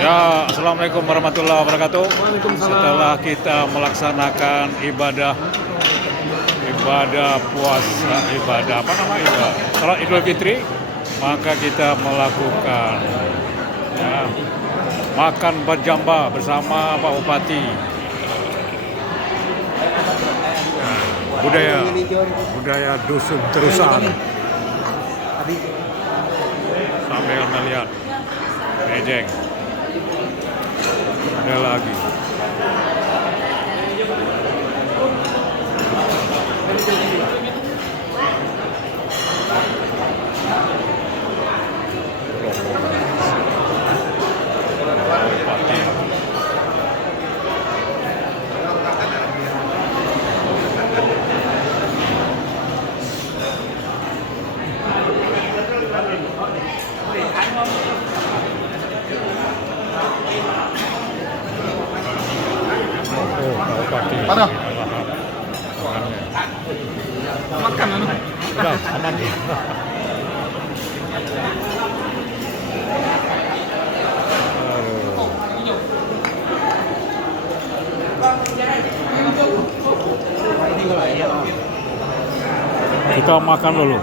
Ya, Assalamualaikum warahmatullahi wabarakatuh. Waalaikumsalam. Setelah kita melaksanakan ibadah puasa, ibadah apa namanya, salat Idul Fitri, maka kita melakukan ya, makan berjamba bersama Pak Bupati. Budaya dusun terusan sambil melihat mejeng. Ada lagi. Parah. Makan anu. Udah, aman. Kita makan dulu.